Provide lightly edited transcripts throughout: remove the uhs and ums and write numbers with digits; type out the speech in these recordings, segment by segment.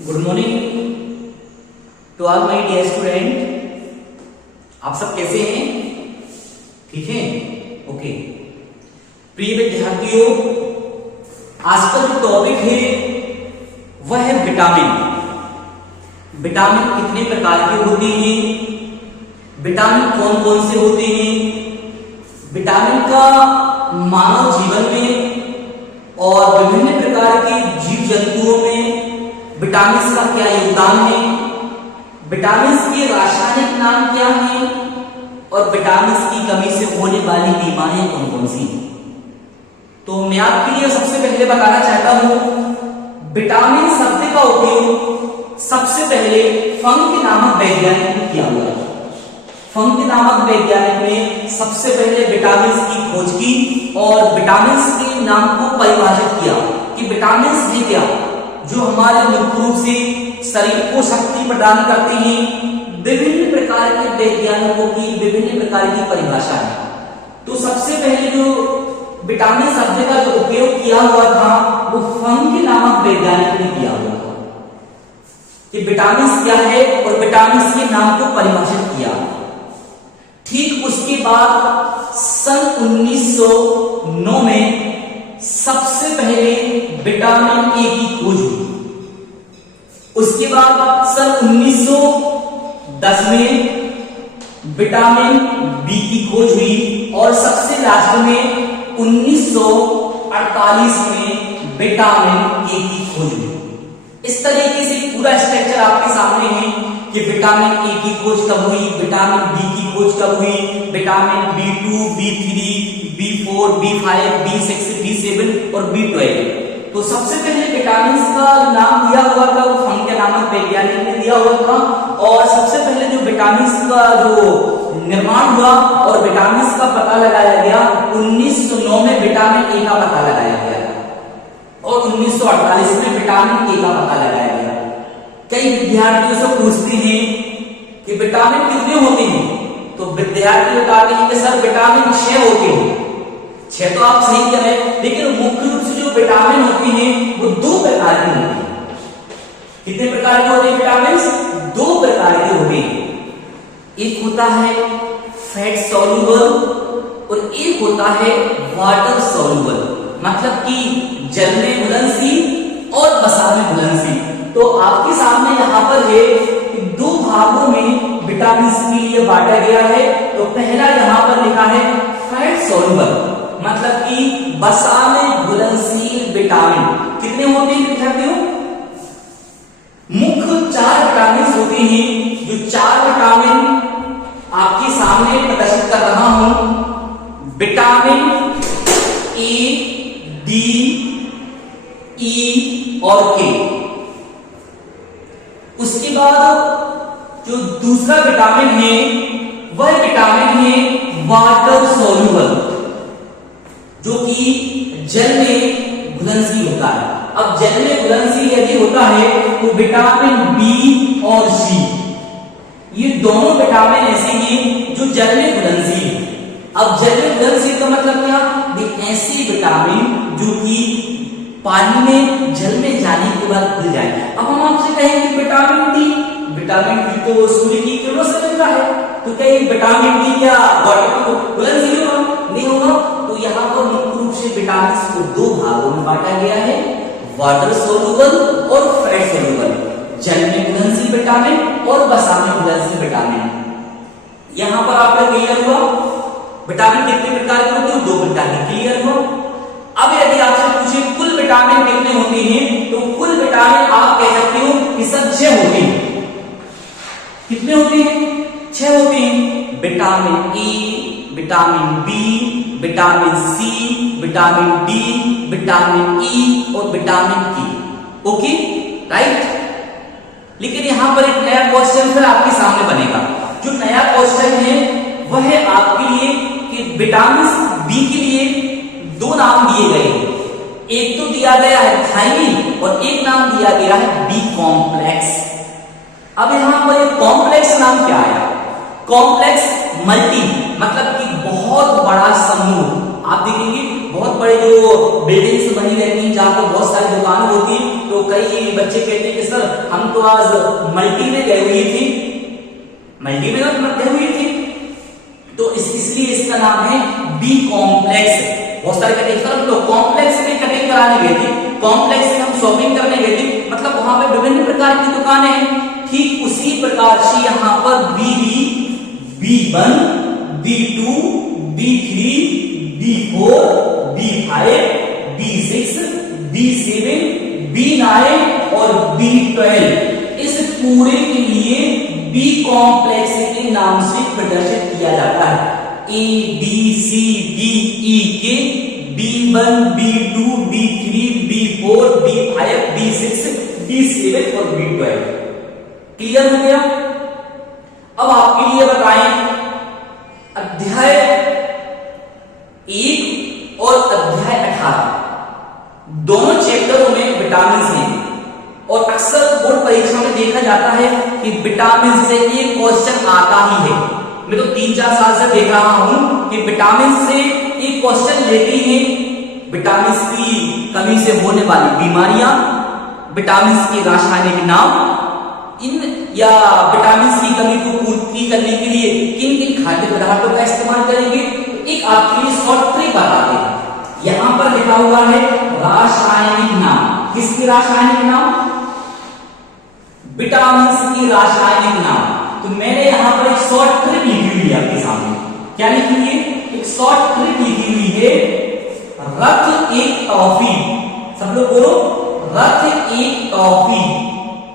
Good morning to all my dear student. आप सब कैसे हैं? ठीक हैं? ओके। प्रिय विद्यार्थियों, आज का जो टॉपिक है वह है विटामिन। विटामिन कितने प्रकार के होते हैं, विटामिन कौन कौन से होते हैं, विटामिन का मानव जीवन में और विभिन्न प्रकार के जीव जंतुओं में विटामिन का क्या योगदान है, विटामिन के रासायनिक नाम क्या है और विटामिन की कमी से होने वाली बीमारियां कौन कौन सी हैं। तो मैं आपके लिए सबसे पहले बताना चाहता हूं, विटामिन शब्द का उपयोग सबसे पहले फंक नामक वैज्ञानिक ने किया हुआ है। फंक नामक वैज्ञानिक ने सबसे पहले विटामिन की खोज की और विटामिन के नाम को परिभाषित किया कि विटामिन है क्या, जो हमारे मुख्य रूप से शरीर को शक्ति प्रदान करते हैं। विभिन्न प्रकार के वैज्ञानिकों की विभिन्न प्रकार की परिभाषा है। तो सबसे पहले जो विटामिन शब्द का जो उपयोग किया हुआ था वो फंक नामक वैज्ञानिक ने किया हुआ था कि विटामिन क्या है और विटामिन के नाम को परिभाषित किया। ठीक उसके बाद सन 1909 में सबसे पहले विटामिन ए की खोज हुई। उसके बाद सन 1910 में विटामिन बी की खोज हुई और सबसे लास्ट में 1948 में विटामिन ए की खोज हुई। इस तरीके से पूरा स्ट्रक्चर आपके सामने है कि विटामिन ए की खोज कब हुई, विटामिन बी की खोज कब हुई, vitamin B2, B3, B4, B5, B6, B7 और B12। तो सबसे पहले विटामिन का नाम दिया हुआ था वो फंक नामक वैज्ञानिक ने दिया हुआ था और सबसे पहले जो विटामिन का जो निर्माण हुआ और विटामिन का पता लगाया गया 1909 में विटामिन ए का पता लगाया गया और 1948 में विटामिन ए का पता लगाया गया। कई विद्यार्थियों से पूछते हैं कि विटामिन कितने होते हैं, तो विद्यार्थी बताते हैं कि सर विटामिन 6 होते हैं। 6 तो आप सही कह रहे हैं, लेकिन मुख्य रूप से जो विटामिन होते हैं वो 2 प्रकार के होते हैं। कितने प्रकार के होते हैं विटामिन? 2 प्रकार के होते हैं। एक होता है फैट सॉल्युबल और एक होता है वाटर सॉल्युबल, मतलब कि जल में घुलनशील और वसा में घुलनशील। तो आपके सामने यहाँ पर है कि 2 भागों में विटामिन के लिए बांटा गया है। तो पहला यहाँ पर लिखा है फैट सॉल्युबल, मतलब कि वसा में घुलनशील विटामिन। कितने होते हैं विद्यार्थियों? मुख्य 4 विटामिन होते हैं। जो 4 विटामिन आपके सामने प्रदर्शित कर रहा हूं, विटामिन ए, डी, ई और के। उसके बाद जो दूसरा विटामिन है वह विटामिन है वाटर सॉल्युबल, जो कि जल में घुलनशील होता है। अब जल में घुलनशील यदि होता है तो विटामिन बी और सी, ये दोनों विटामिन ऐसे हैं जो जल में घुलनशील है। अब जल में घुलनशील का मतलब क्या? ऐसे विटामिन जो कि पानी में जल में जाने के बाद घुल जाए। अब हम आपसे कहेंगे विटामिन डी, विटामिन डी तो सूर्य की किरणों से मिलता है, तो क्या ये विटामिन डी क्या वाटर को घुलनशील होगा? नहीं होगा। तो यहाँ पर मुख्य रूप से विटामिन को 2 भागों में बांटा गया है, वाटर सॉल्युबल और फैट सॉल्युबल। जल में घुलनशील विटामिन और वसा में घुलनशील विटामिन। यहाँ पर आपका क्लियर हुआ विटामिन कितने प्रकार के होते हैं? 2 प्रकार के। क्लियर हुआ? अब यदि आपसे पूछे कुल विटामिन कितने होते हैं, तो कुल विटामिन आप कह सकते हो कि सब 6 होते हैं। कितने होते हैं? 6 होते हैं। Vitamin A, vitamin B, vitamin C, vitamin D, vitamin E और विटामिन के। Okay, right. लेकिन यहां पर एक नया क्वेश्चन फिर आपके सामने बनेगा। जो नया क्वेश्चन है वह है आपके लिए कि विटामिन बी के लिए 2 नाम दिए गए हैं। एक तो दिया गया है थायमिन और एक नाम दिया गया है बी कॉम्प्लेक्स। अब यहां पर एक कॉम्प्लेक्स नाम क्या आया? कॉम्प्लेक्स मल्टी, मतलब कि बहुत बड़ा समूह। आप देखेंगे बहुत बड़े जो बिल्डिंग्स बनी रहती हैं जहां पर बहुत सारी दुकानें होती हैं, तो कई बच्चे कहते हैं कि सर हम तो आज मल्टी में गए हुई थी, मल्टी में गए हुई थी, तो इसलिए इसका नाम है बी कॉम्प्लेक्स। बहुत सारे कहते हैं सर तो कॉम्प्लेक्स में कटिंग कराने गए थे, कॉम्प्लेक्स में हम शॉपिंग करने गए थे, मतलब वहां पे विभिन्न प्रकार की दुकानें हैं। ठीक उसी प्रकार से यहाँ पर B1, B2, B3, B4, B5, B6, B7, B9 और B12 इस पूरे के लिए बी कॉम्प्लेक्स के नाम से प्रदर्शित किया जाता है। A B C D E के B1, B2, B3, B4, B5, B6, B7 और B12 क्लियर हो गया। अब आपके लिए बताएं अध्याय 1 और अध्याय 18 दोनों चैप्टरों में विटामिन हैं और अक्सर बोर्ड परीक्षा में देखा जाता है कि विटामिन से एक क्वेश्चन आता ही है। मैं तो 3-4 साल से देख रहा हूं कि विटामिन से एक क्वेश्चन लेते हैं, विटामिन की कमी से होने वाली बीमारियां, विटामिन के रासायनिक नाम, इन या विटामिन की कमी को पूर्ति करने के लिए किन किन खाद्य पदार्थों का इस्तेमाल करेंगे। तो एक आपके लिए शॉर्ट ट्रिक बताते हैं। यहां पर लिखा हुआ है रासायनिक नाम, किसकी रासायनिक नाम, विटामिन की रासायनिक नाम। तो मैंने यहां पर एक शॉर्ट ट्रिक लिखी हुई है आपके सामने, क्या लिखी हुई है, एक शॉर्ट ट्रिक लिखी हुई है, रथ एक टॉफी, सब लोग बोलो रथ एक टॉफी।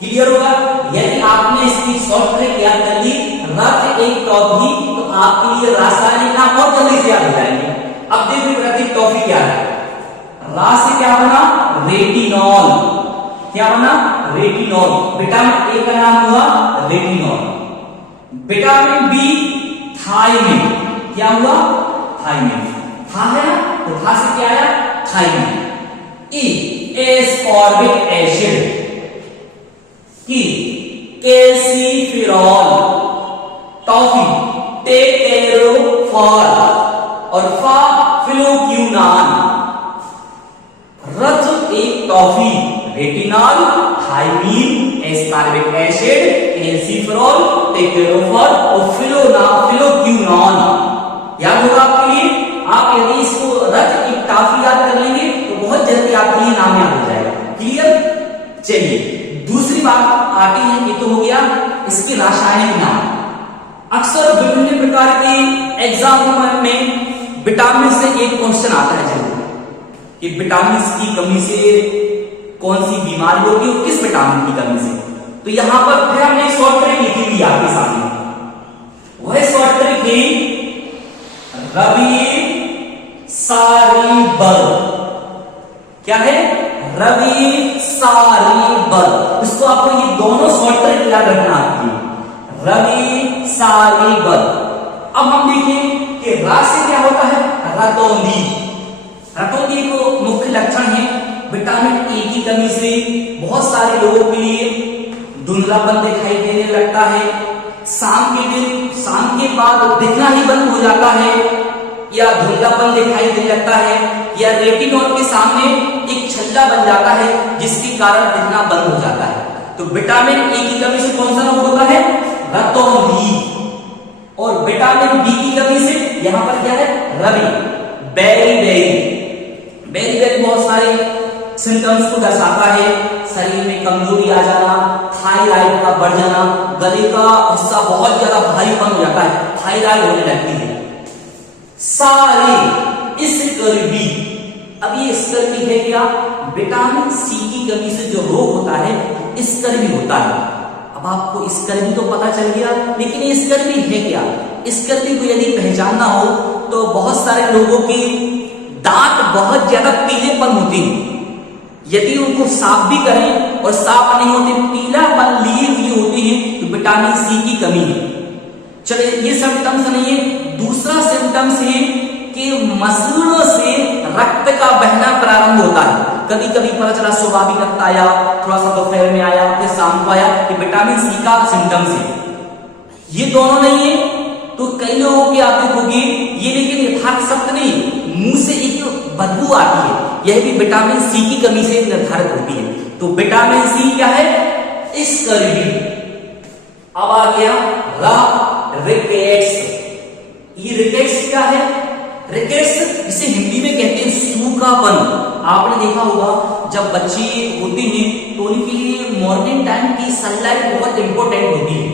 क्लियर होगा, यदि आपने इसकी शॉर्ट ट्रिक याद कर ली रथ एक टॉफी, तो आपके लिए रासायनिक नाम और जल्दी से याद हो जाएंगे। अब देखिए रथ एक टॉफी क्या है, रा से क्या बना, रेटिनॉल, क्या बना, रेटिनॉल। विटामिन ए का नाम हुआ रेटिनॉल। विटामिन बी थायमिन, क्या हुआ, थायमिन, था है ना, तो था से क्या आया, थायमिन। ई एस्कॉर्बिक एसिड की कैल्सिफेरॉल, टॉफी टेकेरोफॉल और फा फिलोक्यूनान। रथ एक toffee, retinol, thiamine, ascorbic acid, calciferol, tocopherol और फिलोक्यूनान। याद होगा आपके लिए। आप यदि इसको रथ एक टॉफी याद कर लेंगे तो बहुत जल्दी आपके लिए नाम याद हो जाएगा। क्लियर। चलिए दूसरी बात आती है, ये तो हो गया इसके रासायनिक नाम। अक्सर विभिन्न प्रकार के एग्जाम में विटामिन से एक क्वेश्चन आता है जरूर कि विटामिन की कमी से कौन सी बीमारी होगी और किस विटामिन की कमी से। तो यहां पर फिर हमने एक शॉर्ट ट्रिक लिखी हुई आपके सामने, वह शॉर्ट ट्रिक है रवि सारीबल। क्या है, रवि सारीबल। इसको आपको ये दोनों शॉर्ट ट्रिक याद रखना आपकी, रवि सारीबल। अब हम देखें कि रा से क्या होता है, रतौंधी। रतौंधी को मुख्य लक्षण है विटामिन ए की कमी से बहुत सारे लोगों के लिए धुंधलापन दिखाई देने लगता है, शाम के दिन, शाम के बाद दिखना ही बंद हो जाता है, या धुंधलापन दिखाई देने लगता है, या रेटिनॉल के सामने एक छल्ला बन जाता है जिसके कारण दिखना बंद हो जाता है। तो विटामिन ए की कमी से कौन सा रोग होता है, रतौंधी। और विटामिन बी की कमी से यहां पर क्या है, रवि, बेरी बहुत सारे सिम्टम्स को दर्शाता है। शरीर में कमजोरी आ जाना, थायराइड का बढ़ जाना, गले का हिस्सा बहुत ज्यादा भारीपन हो जाता है, थायराइड होने लगती है। सारे स्कर्वी, अब ये स्कर्वी है क्या, विटामिन सी की कमी से जो रोग होता है स्कर्वी होता है। अब आपको स्कर्वी तो पता चल गया, लेकिन ये स्कर्वी है क्या। स्कर्वी को यदि पहचानना हो तो बहुत सारे लोगों के दांत बहुत ज्यादा पीलेपन होते हैं, यदि उनको साफ भी करें और साफ नहीं होते, पीलापन लिए हुए होते हैं, तो विटामिन सी की कमी है। चलिए ये सिम्टम्स नहीं है। दूसरा सिम्टम्स है कि मसलों से रक्त का बहना प्रारंभ होता है। कभी कभी पता चला सुबह भी रक्त आया, थोड़ा सा दोपहर में आया, फिर शाम को आया, कि विटामिन सी का सिम्टम्स है। ये दोनों नहीं है तो कई लोगों की आप देखोगे ये, लेकिन यथार्थ सत्य नहीं, मुंह से एक बदबू आती है, यह भी विटामिन सी की कमी से निर्धारित होती है। तो विटामिन सी क्या है? स्कर्वी। अब आ गया रिकेट्स। ये रिकेट्स क्या है? रिकेट्स इसे हिंदी में कहते हैं सूखापन। आपने देखा होगा जब बच्चे होते हैं तो उनके लिए मॉर्निंग टाइम की सनलाइट बहुत इंपॉर्टेंट होती है।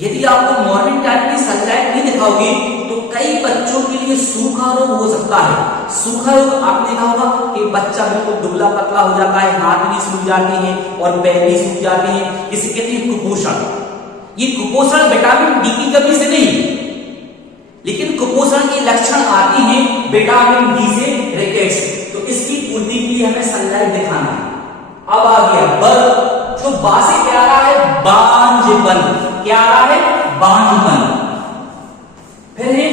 यदि आपको मॉर्निंग टाइम की सनलाइट नहीं दिखाओगे तो कई बच्चों के लिए सूखा रोग हो सकता है। सूखा रोग आपने देखा होगा कि बच्चा बिल्कुल दुबला पतला हो जाता है, हाथ भी सूख जाते हैं और पैर भी सूख जाते हैं। इसे कहते हैं कुपोषण। ये कुपोषण विटामिन डी की कमी से नहीं, लेकिन कुपोषण के लक्षण आते हैं विटामिन डी से, रिकेट्स। तो इसकी पूर्ति के लिए हमें सनलाइट दिखाना है। अब आ गया बर्फ। जो बा से क्या आ रहा है? बांझपन। क्या आ रहा है? बांझपन। फिर है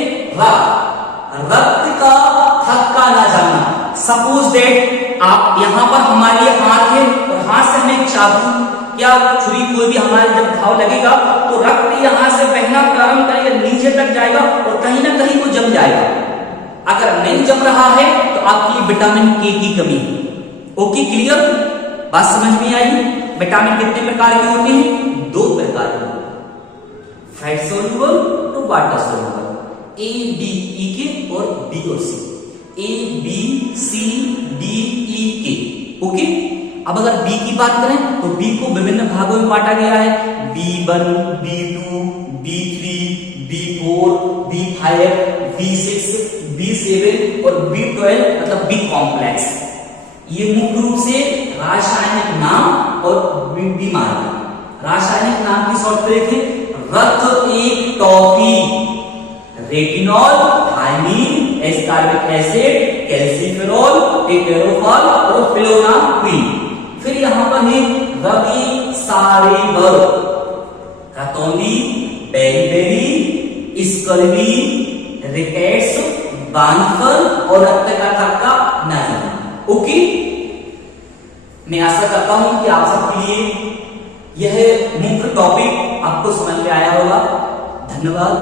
रक्त का थक्का ना जाना। सपोज दैट आप यहां पर हमारे हाथ है और हाथ से हमें चाकू या छुरी कोई भी हमारे जब घाव लगेगा तो रक्त यहां से बहना प्रारंभ करेगा, नीचे तक जाएगा और कहीं ना कहीं वो जम जाएगा। अगर नहीं जम रहा है तो आपकी विटामिन के की कमी है। Okay, clear? बात समझ में आई? विटामिन कितने प्रकार के होते हैं? 2 प्रकार के, फैट सोल्यूबल तो water soluble, A B E K और बी और सी। A B C D E के। ओके, अब अगर बी की बात करें तो बी को विभिन्न भागों में बांटा गया है। B1, B2, B3, B4, B5, B6, B7 और B12 मतलब बी कॉम्प्लेक्स। ये मुख्य रूप से रासायनिक नाम और बीमारी। रासायनिक नाम की शॉर्ट ब्रेक है रक्त एक toffee, retinol, thiamine, ascorbic acid, calciferol, tocopherol और फ्लोनाक्विन। फिर यहां पर है रवि सारेबर, रतौंधी, बेरीबेरी, स्कर्वी, रिकेट्स, बांझपन और रक्त का थक्का न जाना। ओके, मैं आशा करता हूं कि आप सबके लिए यह मुख्य टॉपिक आपको समझ में आया होगा। धन्यवाद।